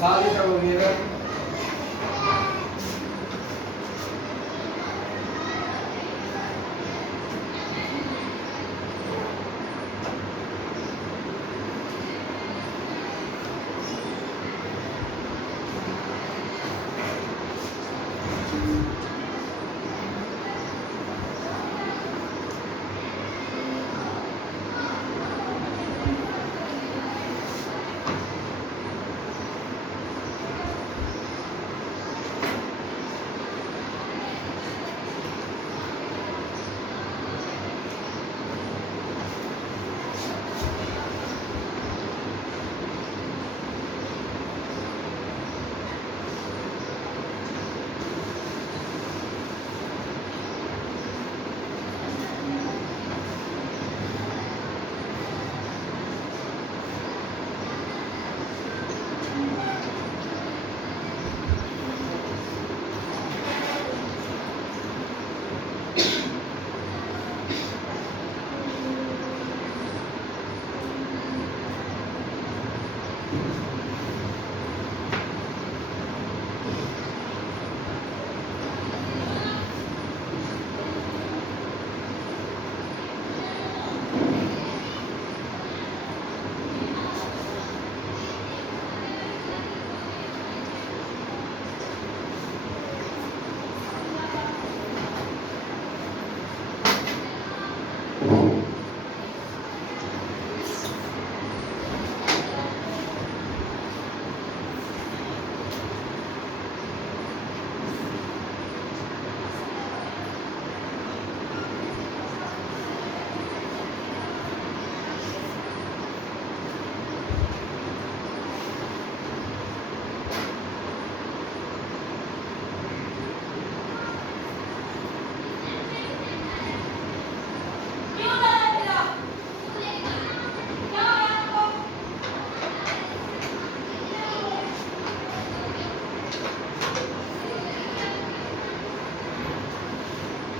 सारी सब वगैरह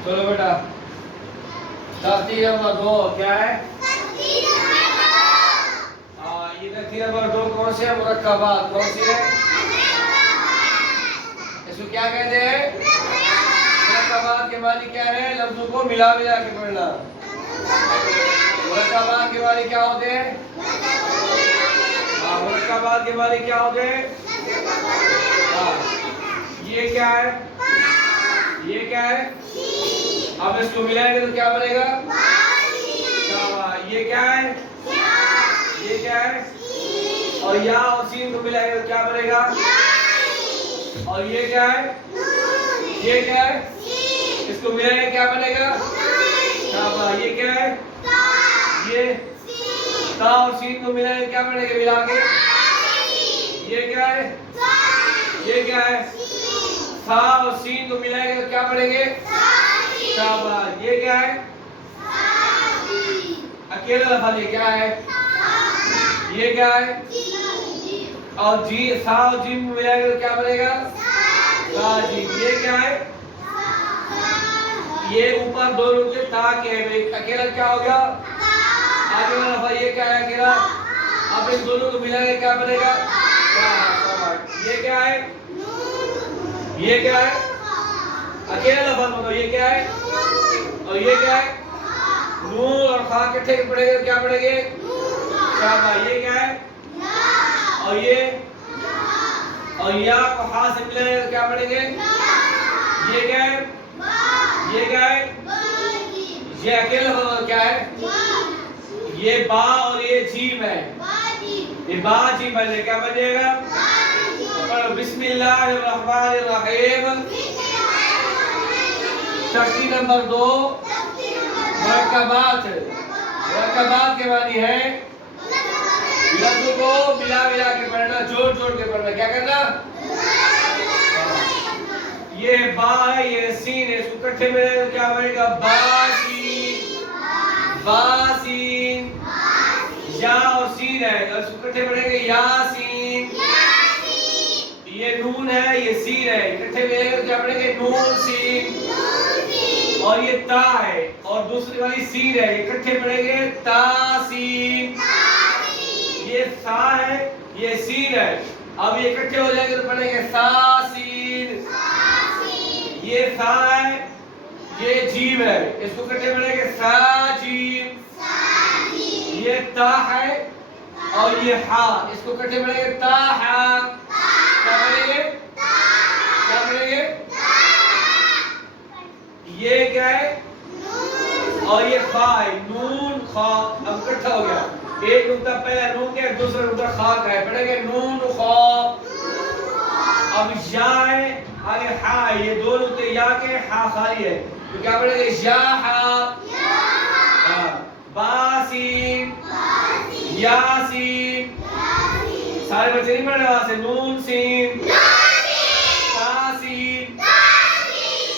चलो बेटा तख्ती नंबर 2 क्या है? ये तख्ती नंबर 2 कौन सी है? मुरक्कबात। कौन सी है? इसको क्या कहते हैं? मुरक्कबात के मानी क्या है? लफ्जों को मिला मिला के पढ़ना। मुरक्कबात के मानी क्या होते हैं? मुरक्कबात के मानी क्या होते हैं? ये क्या है? ये क्या है? अब इसको मिलाएंगे तो क्या बनेगा? ये क्या है? ये क्या है? और या और सीन को मिलाएंगे तो क्या बनेगा? और ये क्या है? ये क्या है? इसको मिलाएंगे क्या बनेगा? ये क्या है? ये ता और सीन को मिलाएंगे क्या बनेगा? मिला के ये क्या है? ये क्या है? था और सीन को मिलाएंगे तो क्या बनेंगे? शाबाश। ये क्या है? अकेला लफ्ज़। ये क्या है? ये क्या है? और जी सा और जीम मिलाएंगे तो क्या बनेगा? साजीम। ये क्या है? ये ऊपर दो रुके ता के अकेला क्या हो गया? आगे वाला लफ्ज़ ये क्या है? अकेला। अब इन दोनों को मिलाएंगे क्या बनेगा? ये क्या है? ये क्या है? अकेला लफ्ज़ बताओ। ये क्या है? और ये क्या है? नून और खा इकट्ठे पड़ेंगे तो क्या पड़ेंगे? शाबाश। ये क्या है? और ये और या को हा से मिलाएंगे तो क्या पड़ेंगे? ये क्या है? ये क्या है? ये अकेला लफ्ज़ क्या है? ये बा और ये जीम है। ये बा जीम बने क्या बन जाएगा? बिस्मिल्लाहिर्रहमानिर्रहीम। तख्ती नंबर 2 मुरक्कबात। मुरक्कबात के मानी है लफ्ज़ों को मिला मिला के पढ़ना, जोड़ जोड़ के पढ़ना। क्या करना? ये बा है, ये सीन है, इसको इकट्ठे में तो क्या बनेगा? बासीन। बासीन। या और सीन है, इसको इकट्ठे पढ़ेंगे यासीन। ये नून है, ये सीन है, इकट्ठे मिलेंगे तो क्या पढ़ेंगे? नून सीन। और ये ता है और दूसरी वाली सीन है, इकट्ठे पढ़ेंगे तासीन। ये सा है, ये सीन है, अब ये इकट्ठे हो जाएंगे तो पढ़ेंगे सा सीन, ये सा है, ये जीम है, इसको इकट्ठे पढ़ेंगे सा जीम, ये ता है और ये हा, इसको इकट्ठे पढ़ेंगे ता हा। क्या पढ़ेंगे? क्या पढ़ेंगे? ये क्या है? और ये खा है, नून खा। अब इकट्ठा हो गया, एक नुक्ता पहला नून का, दूसरा नुक्ता खा का है, पढ़ेंगे नून खा। अब या है, आगे हा है, ये दो नुक्ते या के, हा खाली है, तो क्या पढ़ेंगे? या हा। बासीन, यासीन। सारे बच्चे नहीं पढ़ रहे वहां से? नून सीन, सासीन,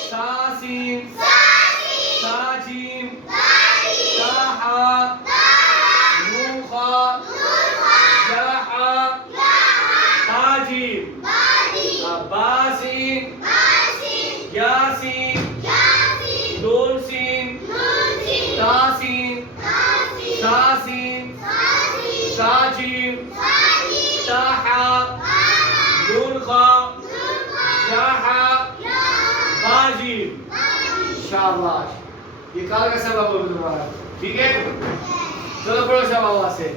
सासीन, साजीम, साहा, नून खा, जाहा, ताजीम, बासीन, यासीन, नून सीन, तासीन, सासीन, साजीम, ताहा, नून खा, जाहा, बाजीम। शाबाश, ये काल का सबब है। ठीक है, चलो पढ़ो शाबाश से।